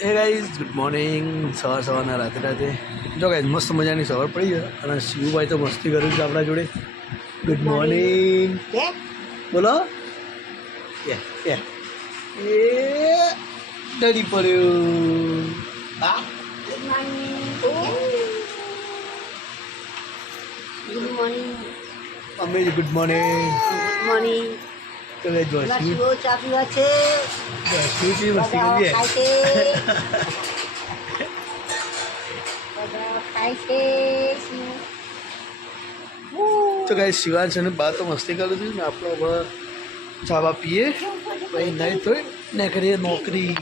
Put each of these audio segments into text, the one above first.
Hey guys good morning. સવારના રાતે જો ગાઈઝ મસ્ત મજાની સવાર પડી છે અને શિવભાઈ તો મસ્તી કર્યું છે આપણા જોડે. ગુડ મોર્નિંગ બોલો. એ ડરી પડ્યું. Good morning. અમે ગુડ મોર્નિંગ. Good morning. તો ગાઈઝ જો શિવ ચા પીવા છે. શિવજી મસ્તી કરીએ. તો ગાઈઝ શિવાન છે ને બા તો મસ્તી કરું છું ને આપણો હવે ચાવા પીએ પછી નહીં તો ને કરીએ નોકરી.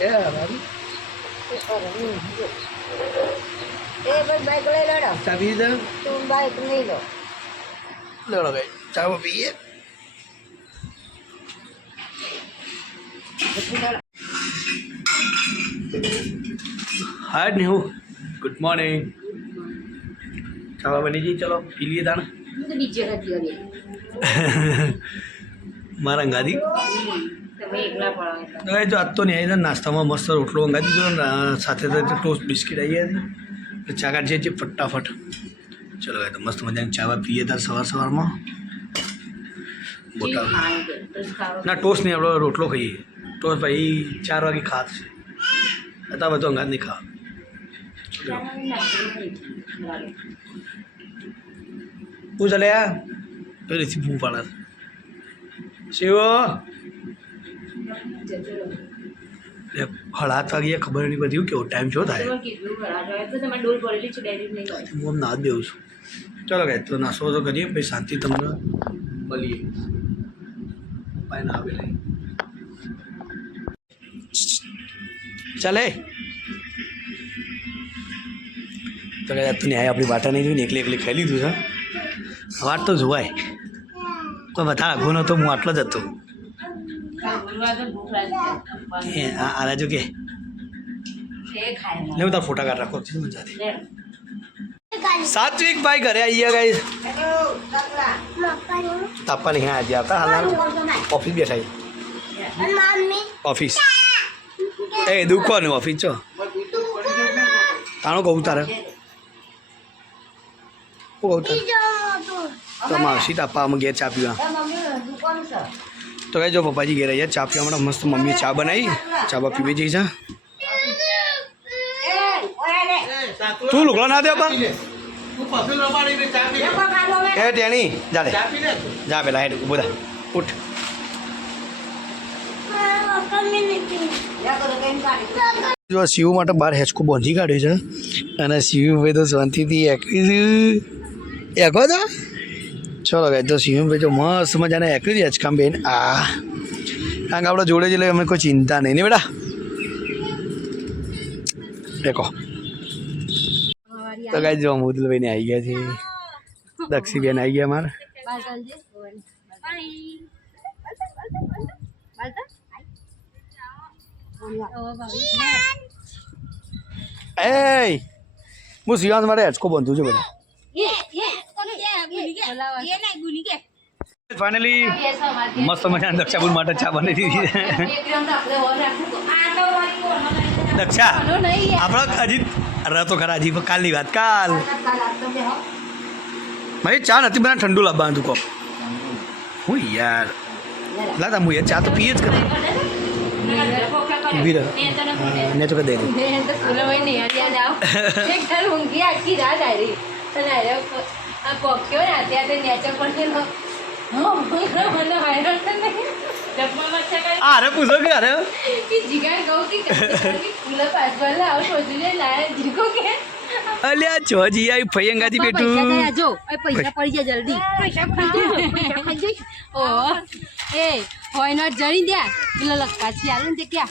એ હારું બાઈક લઈ લેડો. ચા પી દે. તું બાઈક લઈ લો. લેડો ગાઈ ચાવા પીએ. હાય નેહુ ગુડ મોર્નિંગ. ચાવા બની ગઈ, ચલો પી લઈએ તાણે. બીજે હતી મારા અંગાથી તમે એકલા પડો. જો આજ તો નહીં આવી નાસ્તામાં મસ્ત રોટલો અંગાતી દીધો ને સાથે સાથે ટોસ્ટ બિસ્કીટ આવી હતી. ચા કાઢીએ છીએ ફટાફટ. ચલો ભાઈ તો મસ્ત મજાની ચાવા પીએ તાર સવારમાં. મોટા ના ટોસ્ટ નહીં, આપણે રોટલો ખાઈએ. ટોસ્ટ ભાઈ 4 વાગે ખાત છે. અત્યારે બધું અંગાત નહીં ખાવા. હું ચાલે યાર પેલીથી ભૂ પાડે શિવ. 7:30 વાગે ખબર નહીં પડતી કેવો ટાઈમ શું થાય. હું આમ ના જ બેવું છું. ચાલો ગાય તો નાસ્તો તો કરીએ પછી શાંતિ તમને મળીએ. ભાઈ ના આવે નહીં ચાલે. તો કદાચ તું ન્યાય આપણી વાટા નહીં જોઈને એકલી ખાઈ લીધું છે. વાત તો જોવાય તો બધા આઘો નહોતો, હું આટલો જ હતો. એ આ રાજુ કે લે તાર ફોટા કાઢ રાખો મજાથી. સાત્વિક ભાઈ ઘરે આવી ગયા ગાઈસ. તાપા નહીં આજે આવતા હાલ ઓફિસ બેઠા ઓફિસ. એ દુકાન ઓફિસ છો તાણો કહું તારે હું કહું તારે તો માવશી તાપા અમે ઘેર ચા પીવા. તો કહે જો પપ્પાજી ઘેર અહીંયા ચા પીવા માટે મસ્ત મમ્મીએ ચા બનાવી. ચા બા પીવી જઈ છે. તું લુગડો ના દે પપ્પા એ ટેણી જા લે જા પેલા હેડ ઉભો થા ઉઠ. જો શિવ માટે બહાર હેચકો બાંધી કાઢ્યું છે અને શિવભાઈ તો શાંતિથી એકો તો. ચલો ગાય તો શિવભાઈ તો મસ્ત મજાને એક્યું છે હેચકામ બેન. કારણ કે આપણે જોડે જ એટલે અમે કોઈ ચિંતા નહીં ને બેટા. એકો તો ગાય જો મુદલભાઈને આવી ગયા છે. દક્ષીબેન આવી ગયા અમારે. એ હું શિવાંશ માટે હેચકો બાંધું છું બધા. ફાઇનલી મસ્ત મજા દક્ષાબુલ માટે ચા બની દીધી. દક્ષા આપણે હજી રહતો ખરા હજી કાલની વાત કાલ ભાઈ ચા નથી બધા ઠંડુ લાવવાનું તું કહો. હું યાર લાતા હું યાર ચા તો પીએ જ કરી. ઊભી રહે ને તો દે અરે પૂછો કે અરે અલ્યા ચોજી આવી ફયંગાથી બેઠું. પૈસા પડી જાય જલ્દી. ઓ એ હોય નોટ જડી દે પેલા લખાછી આલુ ને ક્યાં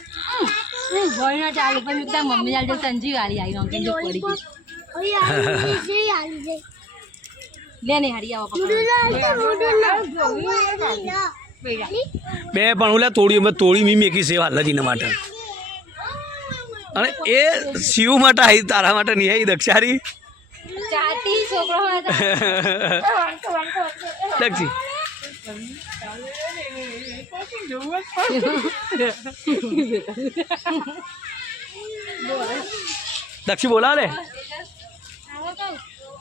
હોય નોટ આલુ પણ એકદમ મમ્મી આલજો સંજીવ આલી આવી અંકલ જો પડી ગઈ લે ને હારી આવો બે પણ ઓલા તોડી મી મેકી સેવા લજીને માટે અને એ શિવ માટે આવી તારા માટે નહીં આવી દક્ષારી ચાટી છોકરો દક્ષી દક્ષી બોલા લે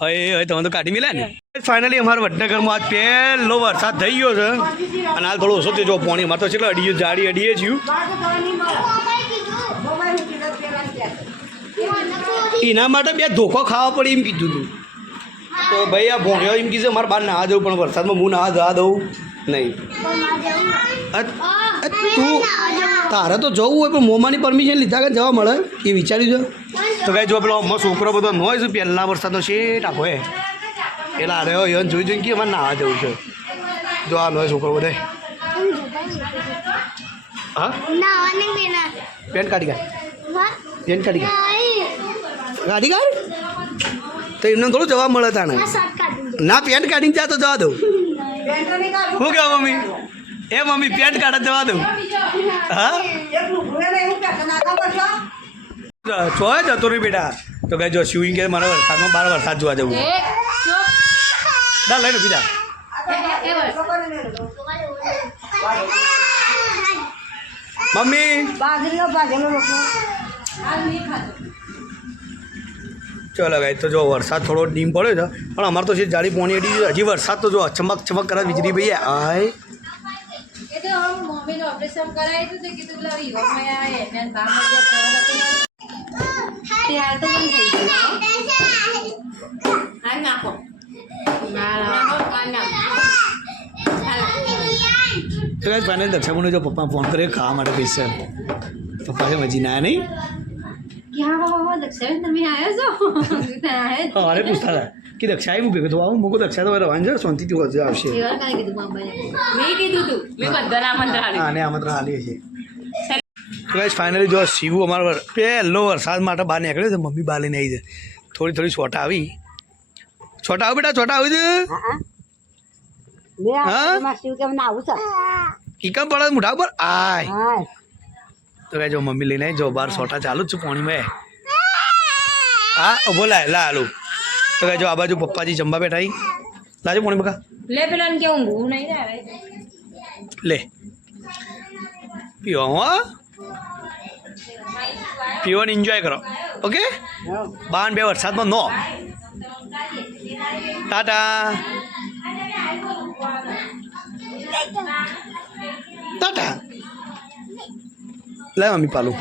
હવે તમે તો કાઢી મિલ્યા ને ફાઇનલી અમારા વડનગરમાં આજ પહેલો વરસાદ થઈ ગયો છે અને હાલ થોડો ઓછો જો પાણી અમારે તો છે અડીએ જાડી અડીએ જ્યું એના માટે બે ધોકો ખાવા પડે એમ કીધું હતું તો ભાઈ આ ભોણ્યો એમ કીધું મારે બહાર નાહવા જવું પણ વરસાદમાં હું નાહવા જવા દઉં નહીં તું તારે તો જવું હોય પણ મોમાની પરમિશન લીધા કે જવા મળે એ વિચાર્યું છે તો કાંઈ જો પેલો અમારો છોકરો બધો ન હોય છે પહેલાં વરસાદનો શેટ આખો હે એટલે અરે યન જોઈ જોઈને કે અમારે નાહવા જવું છે જો આ નો છોકરો બધે હા પેન્ટ કાઢી કાઢ પેન્ટ કાઢી કાઢ ગાડી કાઢ તો એમને થોડું જવા મળે તાને ના પેન્ટ કાઢીને જા તો જવા દઉં શું કહો મમ્મી એ મમ્મી પેન્ટ કાઢે જવા દઉં હા ચોય જતો નહીં બેટા તો કઈ જો શિવિંગ કે મારે વરસાદમાં બાર વરસાદ જોવા જવું ના લઈને પીધા મમ્મી ચલો ગાય તો જો વરસાદ થોડો ડીમ પડ્યો છે પણ અમારે તો છે જાડી પોણી અડી હજી વરસાદ તો જો ચમક ચમક કરે વીજળી ભાઈ આય ફાઇનલ દક્ષાબુને જો પપ્પા ફોન કરે ખાવા માટે પૈસા પપ્પા છે મજી ના નહીં અરે પૂછતા હતા કે દક્ષા હું ભેગો થવા મૂકો દક્ષા તો રવાન છે શાંતિથી વધુ આવશે આને આમંત્રણ આલીએ છીએ ગાઈસ ફાઇનલી જો શિવુ અમારો પહેલો વરસાદ માટે બહાર નીકળ્યો છે મમ્મી બહાર લઈને આવી છે થોડી થોડી છોટા આવી છોટા આવ બેટા છોટા આવી છે કીકમ પડે મોઢા ઉપર આય તો કઈ જો મમ્મી લઈને આવી જો બહાર છોટા ચાલુ જ છું પાણીમાં હા ઉભો લા હાલું તો કઈ જો આ બાજુ પપ્પાજી જમવા બેઠા લાજો પાણી બકા લે પેલા કે ઊંઘવું નહીં લે પીવો હો પીવોને એન્જોય કરો ઓકે બાન બે વરસાદમાં નો ટાટા ટાટા લે મમ્મી પાલું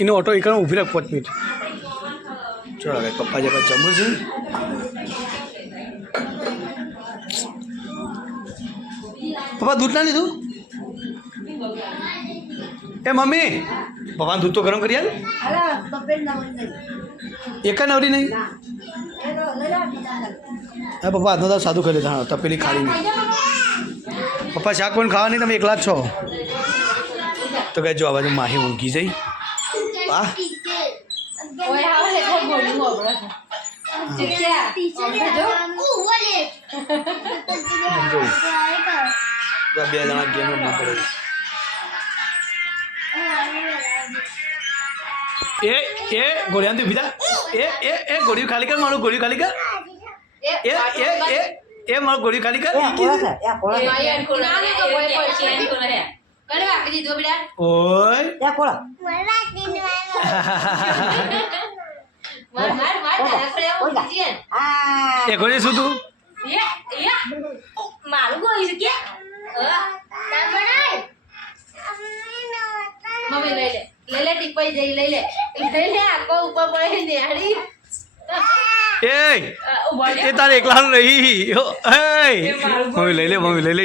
એનો ઓટો એક ઊભી રાખ 5 મિનિટ ચલો ભાઈ પપ્પા જરા જમવું છે પપ્પા દૂધ ના લીધું એ મમ્મી પપ્પાનું દૂધ તો ગરમ કરી આલ એક નવરી નહીં હા પપ્પા આજનો તો સાદું ખાઈ લેતા હા તપેલી ખાલી નહીં પપ્પા શાક પણ ખાવા નહીં તમે એકલા જ છો તો કહે જો આ બાજુ માહી ઊંઘી જઈ વાહ બે જણા ગેમ ના પડે એ ગોળિયાને બીજા એ ગોળીઓ ખાલી કર મારું ગોળીઓ ખાલી કર એ મારું ગોળીઓ ખાલી કર એ ગોળી શું તું મારું ગોળી છે મમ્મી લઈ લે ટીપાઈ જઈ લઈ લે આખો ઉપર પડે ને હાડી એ તારે એકલા નહીં મમ્મી લઈ લે મમ્મી લઈ લે